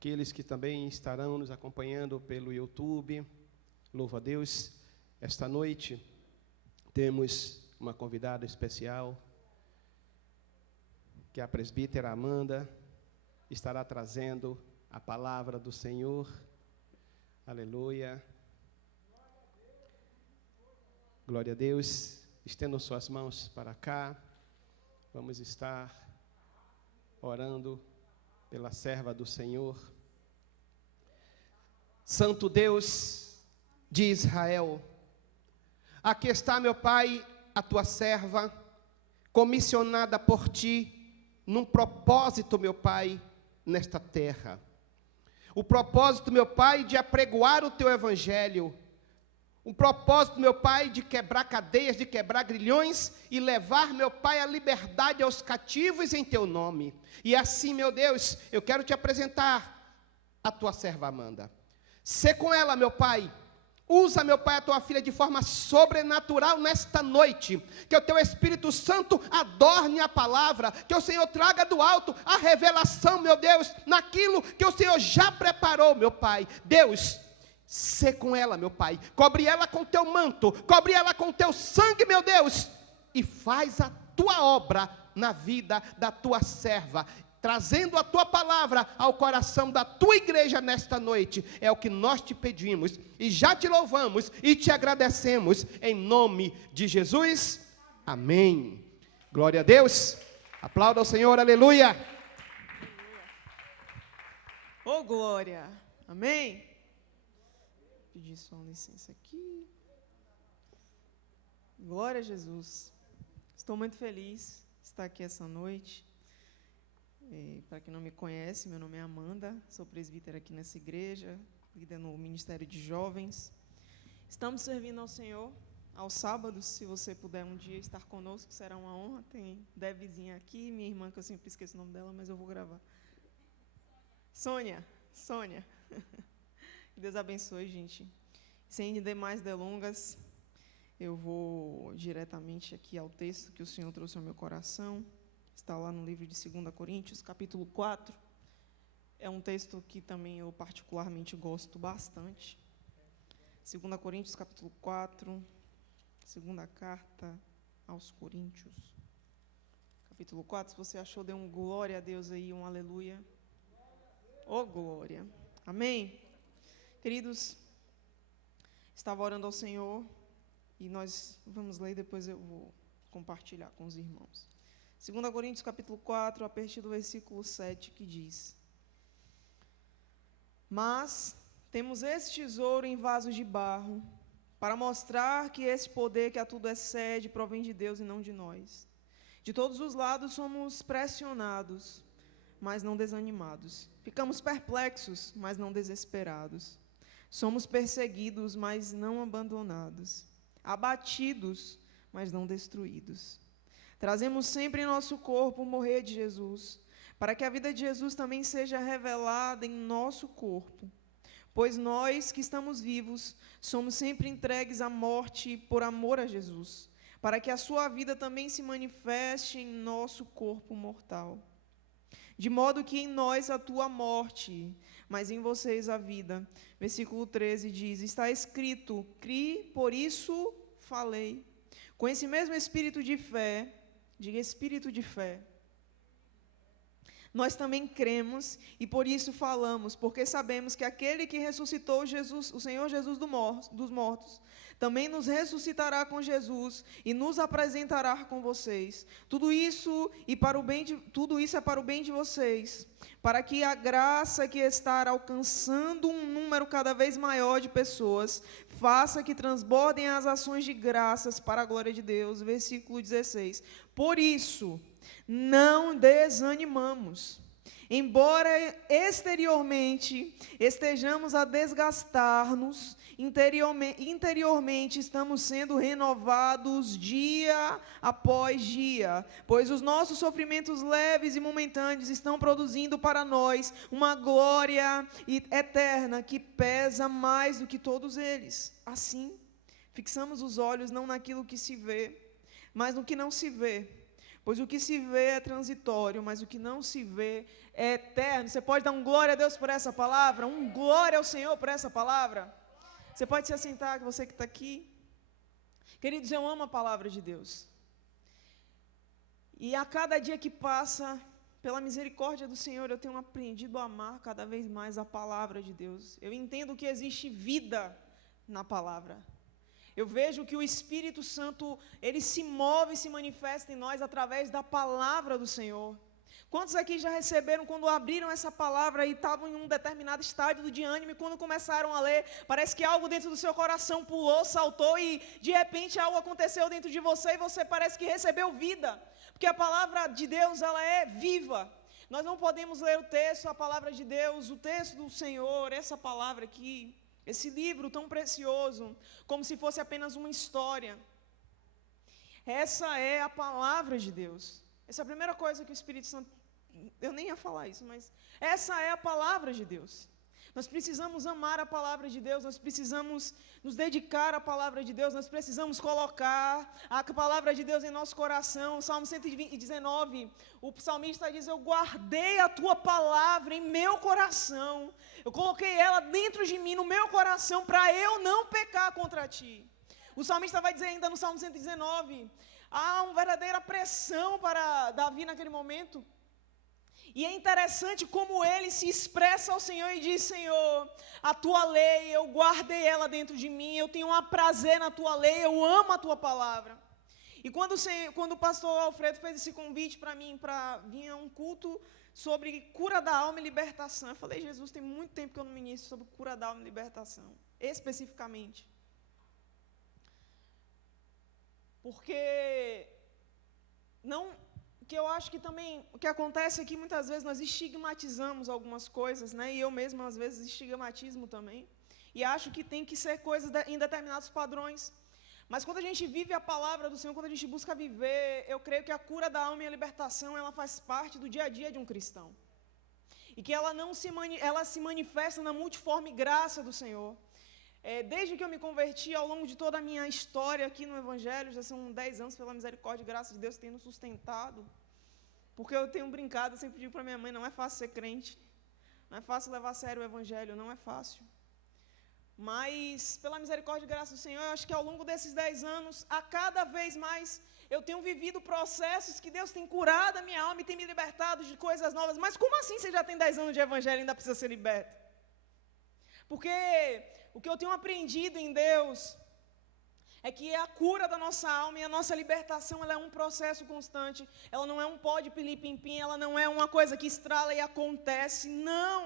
aqueles que também estarão nos acompanhando pelo YouTube. Louvo a Deus. Esta noite temos uma convidada especial, que é a presbítera Amanda, estará trazendo a palavra do Senhor. Aleluia. Glória a Deus. Estendam suas mãos para cá. Vamos estar orando pela serva do Senhor. Santo Deus de Israel, aqui está, meu Pai, a tua serva, comissionada por ti, num propósito, meu Pai, nesta terra. O propósito, meu Pai, de apregoar o teu evangelho. Um propósito, meu Pai, de quebrar cadeias, de quebrar grilhões e levar, meu Pai, a liberdade aos cativos em teu nome. E assim, meu Deus, eu quero te apresentar a tua serva Amanda. Sê com ela, meu Pai. Usa, meu Pai, a tua filha de forma sobrenatural nesta noite. Que o teu Espírito Santo adorne a palavra. Que o Senhor traga do alto a revelação, meu Deus, naquilo que o Senhor já preparou, meu Pai. Deus, sê com ela, meu Pai. Cobre ela com teu manto. Cobre ela com teu sangue, meu Deus. E faz a tua obra na vida da tua serva, trazendo a tua palavra ao coração da tua igreja nesta noite. É o que nós te pedimos e já te louvamos e te agradecemos em nome de Jesus. Amém. Glória a Deus. Aplauda ao Senhor, aleluia. Oh, glória. Amém. Vou pedir só uma licença aqui. Glória a Jesus. Estou muito feliz de estar aqui essa noite. Para quem não me conhece, meu nome é Amanda, sou presbítera aqui nessa igreja, líder no Ministério de Jovens. Estamos servindo ao Senhor aos sábados. Se você puder um dia estar conosco, será uma honra. Tem Devizinha aqui, minha irmã, que eu sempre esqueço o nome dela, mas eu vou gravar. Sônia. Que Deus abençoe, gente. Sem demais delongas, eu vou diretamente aqui ao texto que o Senhor trouxe ao meu coração. Está lá no livro de 2 Coríntios, capítulo 4. É um texto que também eu particularmente gosto bastante. 2 Coríntios, capítulo 4, segunda carta aos Coríntios. Capítulo 4, se você achou, dê um glória a Deus aí, um aleluia. Oh, glória. Amém? Queridos, estava orando ao Senhor e nós vamos ler e depois eu vou compartilhar com os irmãos. 2 Coríntios, capítulo 4, a partir do versículo 7, que diz: Mas temos esse tesouro em vasos de barro, para mostrar que esse poder que a tudo excede provém de Deus e não de nós. De todos os lados somos pressionados, mas não desanimados. Ficamos perplexos, mas não desesperados. Somos perseguidos, mas não abandonados. Abatidos, mas não destruídos. Trazemos sempre em nosso corpo o morrer de Jesus, para que a vida de Jesus também seja revelada em nosso corpo. Pois nós que estamos vivos, somos sempre entregues à morte por amor a Jesus, para que a sua vida também se manifeste em nosso corpo mortal. De modo que em nós atua a morte, mas em vocês a vida. Versículo 13 diz: Está escrito, criei, por isso falei. Com esse mesmo espírito de fé, diga espírito de fé, nós também cremos e por isso falamos, porque sabemos que aquele que ressuscitou Jesus, o Senhor Jesus dos mortos, também nos ressuscitará com Jesus e nos apresentará com vocês. Tudo isso é para o bem de vocês, para que a graça que está alcançando um número cada vez maior de pessoas faça que transbordem as ações de graças para a glória de Deus. Versículo 16. Por isso, não desanimamos. Embora exteriormente estejamos a desgastar-nos, interiormente estamos sendo renovados dia após dia, pois os nossos sofrimentos leves e momentâneos estão produzindo para nós uma glória eterna que pesa mais do que todos eles. Assim, fixamos os olhos não naquilo que se vê, mas no que não se vê, Pois o que se vê é transitório, mas o que não se vê é eterno. Você pode dar um glória a Deus por essa palavra? Um glória ao Senhor por essa palavra? Você pode se assentar, você que está aqui. Queridos, eu amo a palavra de Deus. E a cada dia que passa, pela misericórdia do Senhor, eu tenho aprendido a amar cada vez mais a palavra de Deus. Eu entendo que existe vida na palavra. Eu vejo que o Espírito Santo, ele se move e se manifesta em nós através da palavra do Senhor. Quantos aqui já receberam, quando abriram essa palavra e estavam em um determinado estádio de ânimo, e quando começaram a ler, parece que algo dentro do seu coração pulou, saltou e de repente algo aconteceu dentro de você e você parece que recebeu vida. Porque a palavra de Deus, ela é viva. Nós não podemos ler o texto, a palavra de Deus, o texto do Senhor, essa palavra aqui, esse livro tão precioso, como se fosse apenas uma história. Essa é a palavra de Deus. Essa é a primeira coisa que o Espírito Santo... Eu nem ia falar isso, mas essa é a palavra de Deus. Nós precisamos amar a palavra de Deus, nós precisamos nos dedicar à palavra de Deus, nós precisamos colocar a palavra de Deus em nosso coração. Salmo 119, o salmista diz: eu guardei a tua palavra em meu coração, eu coloquei ela dentro de mim, no meu coração, para eu não pecar contra ti. O salmista vai dizer ainda no Salmo 119, há uma verdadeira pressão para Davi naquele momento. E é interessante como ele se expressa ao Senhor e diz: Senhor, a tua lei, eu guardei ela dentro de mim, eu tenho um prazer na tua lei, eu amo a tua palavra. E quando o pastor Alfredo fez esse convite para mim, para vir a um culto sobre cura da alma e libertação, eu falei: Jesus, tem muito tempo que eu não ministro sobre cura da alma e libertação, especificamente. Porque que eu acho que também, o que acontece é que muitas vezes nós estigmatizamos algumas coisas, né? E eu mesma às vezes estigmatismo também, e acho que tem que ser coisas em determinados padrões. Mas quando a gente vive a palavra do Senhor, quando a gente busca viver, eu creio que a cura da alma e a libertação, ela faz parte do dia a dia de um cristão. E que ela se manifesta na multiforme graça do Senhor. Desde que eu me converti, ao longo de toda a minha história aqui no Evangelho, já são 10 anos, pela misericórdia e graça de Deus, tendo sustentado. Porque eu tenho brincado, eu sempre digo para minha mãe: não é fácil ser crente, não é fácil levar a sério o Evangelho, não é fácil. Mas, pela misericórdia e graça do Senhor, eu acho que ao longo desses 10 anos, a cada vez mais, eu tenho vivido processos que Deus tem curado a minha alma e tem me libertado de coisas novas. Mas como assim você já tem 10 anos de Evangelho e ainda precisa ser liberto? Porque o que eu tenho aprendido em Deus é que a cura da nossa alma e a nossa libertação, ela é um processo constante. Ela não é um pó de pili-pim-pim, ela não é uma coisa que estrala e acontece, não.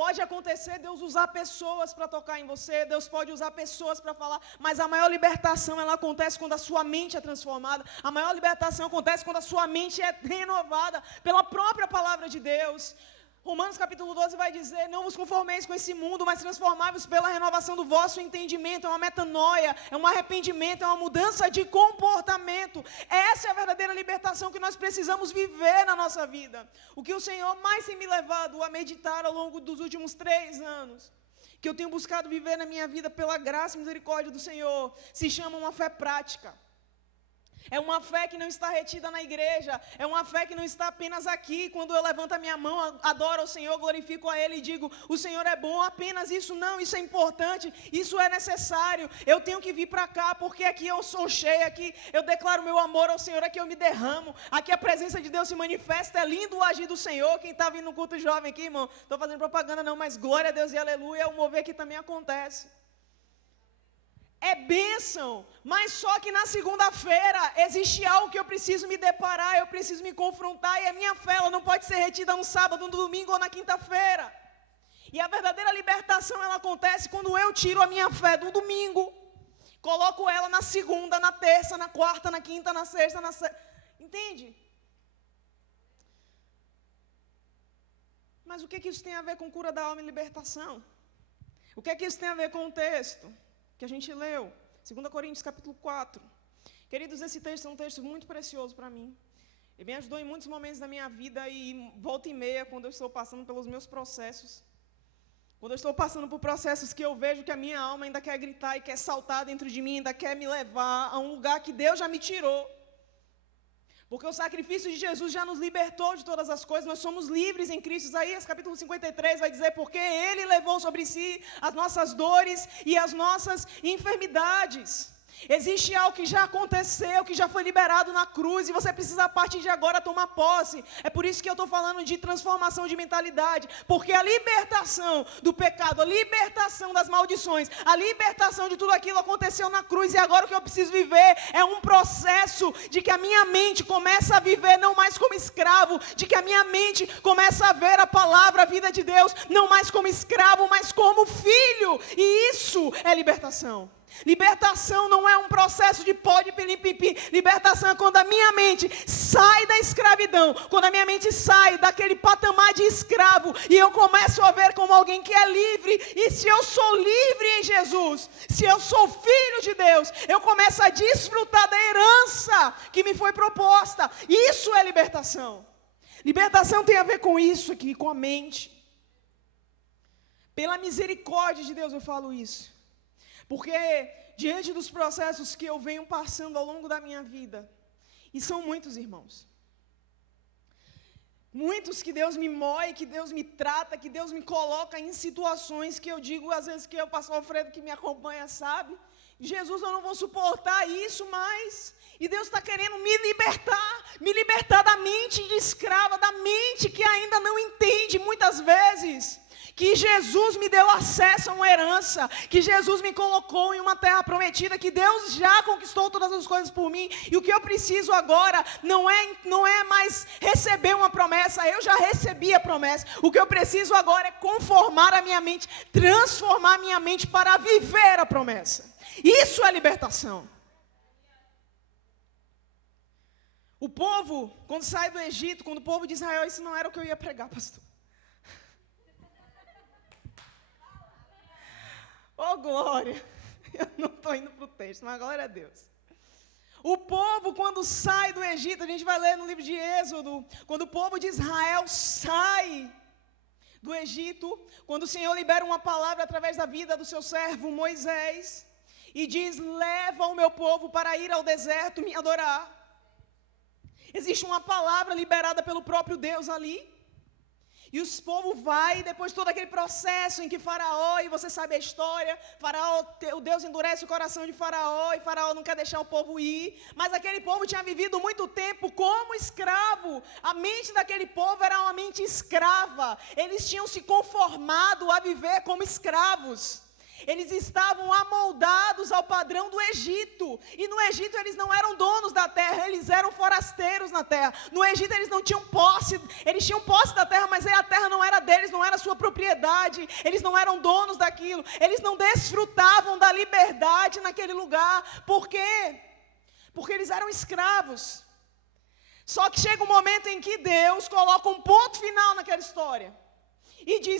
Pode acontecer Deus usar pessoas para tocar em você, Deus pode usar pessoas para falar, mas a maior libertação, ela acontece quando a sua mente é transformada. A maior libertação acontece quando a sua mente é renovada pela própria palavra de Deus. Romanos capítulo 12 vai dizer: não vos conformeis com esse mundo, mas transformai-vos pela renovação do vosso entendimento. É uma metanoia, é um arrependimento, é uma mudança de comportamento. Essa é a verdadeira libertação que nós precisamos viver na nossa vida. O que o Senhor mais tem me levado a meditar ao longo dos últimos 3 anos, que eu tenho buscado viver na minha vida pela graça e misericórdia do Senhor, se chama uma fé prática. É uma fé que não está retida na igreja, é uma fé que não está apenas aqui, quando eu levanto a minha mão, adoro ao Senhor, glorifico a Ele e digo: o Senhor é bom, apenas isso não, isso é importante, isso é necessário, eu tenho que vir para cá, porque aqui eu sou cheia, aqui eu declaro meu amor ao Senhor, aqui eu me derramo, aqui a presença de Deus se manifesta, é lindo o agir do Senhor. Quem está vindo no culto jovem aqui, irmão, estou fazendo propaganda não, mas glória a Deus e aleluia, o mover aqui também acontece. É bênção, mas só que na segunda-feira existe algo que eu preciso me deparar, eu preciso me confrontar, e a minha fé ela não pode ser retida no sábado, no domingo ou na quinta-feira. E a verdadeira libertação ela acontece quando eu tiro a minha fé do domingo, coloco ela na segunda, na terça, na quarta, na quinta, na sexta, entende? Mas o que isso tem a ver com cura da alma e libertação? O que isso tem a ver com o texto que a gente leu, 2 Coríntios capítulo 4. Queridos, esse texto é um texto muito precioso para mim. Ele me ajudou em muitos momentos da minha vida e volta e meia, quando eu estou passando pelos meus processos, quando eu estou passando por processos que eu vejo que a minha alma ainda quer gritar e quer saltar dentro de mim, ainda quer me levar a um lugar que Deus já me tirou. Porque o sacrifício de Jesus já nos libertou de todas as coisas, nós somos livres em Cristo. Isaías capítulo 53 vai dizer, porque Ele levou sobre si as nossas dores e as nossas enfermidades. Existe algo que já aconteceu, que já foi liberado na cruz, e você precisa a partir de agora tomar posse. É por isso que eu estou falando de transformação de mentalidade, porque a libertação do pecado, a libertação das maldições, a libertação de tudo aquilo aconteceu na cruz, e agora o que eu preciso viver é um processo de que a minha mente começa a viver não mais como escravo, de que a minha mente começa a ver a palavra, a vida de Deus, não mais como escravo, mas como filho, e isso é libertação. Libertação não é um processo de pó de pilim-pim-pim. Libertação é quando a minha mente sai da escravidão, quando a minha mente sai daquele patamar de escravo, e eu começo a ver como alguém que é livre. E se eu sou livre em Jesus, se eu sou filho de Deus, eu começo a desfrutar da herança que me foi proposta. Isso é libertação. Libertação tem a ver com isso aqui, com a mente. Pela misericórdia de Deus eu falo isso. Porque diante dos processos que eu venho passando ao longo da minha vida, e são muitos, irmãos, muitos que Deus me moe, que Deus me trata, que Deus me coloca em situações que eu digo, às vezes que o pastor Alfredo que me acompanha sabe, Jesus, eu não vou suportar isso mais, e Deus está querendo me libertar da mente de escrava, da mente que ainda não entende muitas vezes, que Jesus me deu acesso a uma herança, que Jesus me colocou em uma terra prometida, que Deus já conquistou todas as coisas por mim, e o que eu preciso agora não é mais receber uma promessa, eu já recebi a promessa, o que eu preciso agora é conformar a minha mente, transformar a minha mente para viver a promessa. Isso é libertação. O povo, quando sai do Egito, quando o povo de Israel, isso não era o que eu ia pregar, pastor. Oh, glória! Eu não estou indo para o texto, mas glória a Deus. O povo, quando sai do Egito, a gente vai ler no livro de Êxodo, quando o povo de Israel sai do Egito, quando o Senhor libera uma palavra através da vida do seu servo Moisés, e diz, leva o meu povo para ir ao deserto me adorar. Existe uma palavra liberada pelo próprio Deus ali. E o povo vai, depois de todo aquele processo em que Faraó, e você sabe a história, o Deus endurece o coração de Faraó, e Faraó não quer deixar o povo ir, mas aquele povo tinha vivido muito tempo como escravo, a mente daquele povo era uma mente escrava, eles tinham se conformado a viver como escravos. Eles estavam amoldados ao padrão do Egito, e no Egito eles não eram donos da terra, eles eram forasteiros na terra. No Egito eles não tinham posse, eles tinham posse da terra, mas a terra não era deles, não era sua propriedade, eles não eram donos daquilo, eles não desfrutavam da liberdade naquele lugar. Por quê? Porque eles eram escravos. Só que chega um momento em que Deus coloca um ponto final naquela história, e diz,